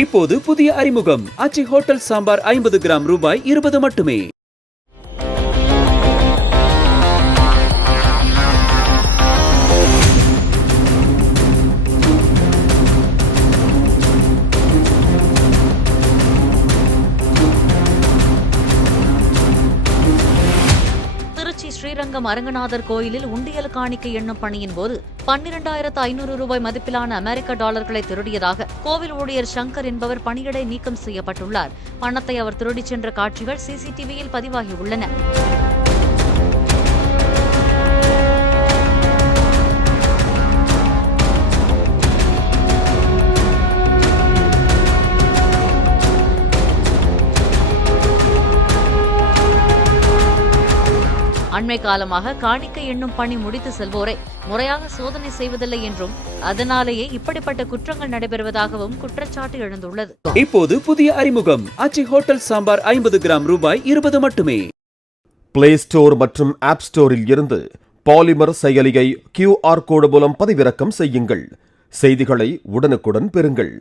இப்போது புதிய அறிமுகம் ஆச்சி ஹோட்டல் சாம்பார் 50 கிராம் ரூபாய் 20 மட்டுமே. ஸ்ரீரங்கம் அரங்கநாதர் கோயிலில் உண்டியல் காணிக்கை எண்ணும் பணியின் போது 12,500 ரூபாய் மதிப்பிலான அமெரிக்க டாலர்களை திருடியதாக கோவில் ஊழியர் சங்கர் என்பவர் பணியிடை நீக்கம் செய்யப்பட்டுள்ளார். பணத்தை அவர் திருடிச் சென்ற காட்சிகள் சிசிடிவியில் பதிவாகியுள்ளன. அண்மை காலமாக காணிக்கை எண்ணும் பணி முடித்து செல்வோரை முறையாக சோதனை செய்வதில்லை என்றும் அதனாலேயே இப்படிப்பட்ட குற்றங்கள் நடைபெறுவதாகவும் குற்றச்சாட்டு எழுந்துள்ளது. இப்போது புதிய அறிமுகம் ஆச்சி ஹோட்டல் சாம்பார் 50 கிராம் ரூபாய் 20 மட்டுமே. பிளே ஸ்டோர் மற்றும் ஆப் ஸ்டோரில் இருந்து பாலிமர் செயலியை QR கோடு மூலம் பதிவிறக்கம் செய்யுங்கள். செய்திகளை உடனுக்குடன் பெறுங்கள்.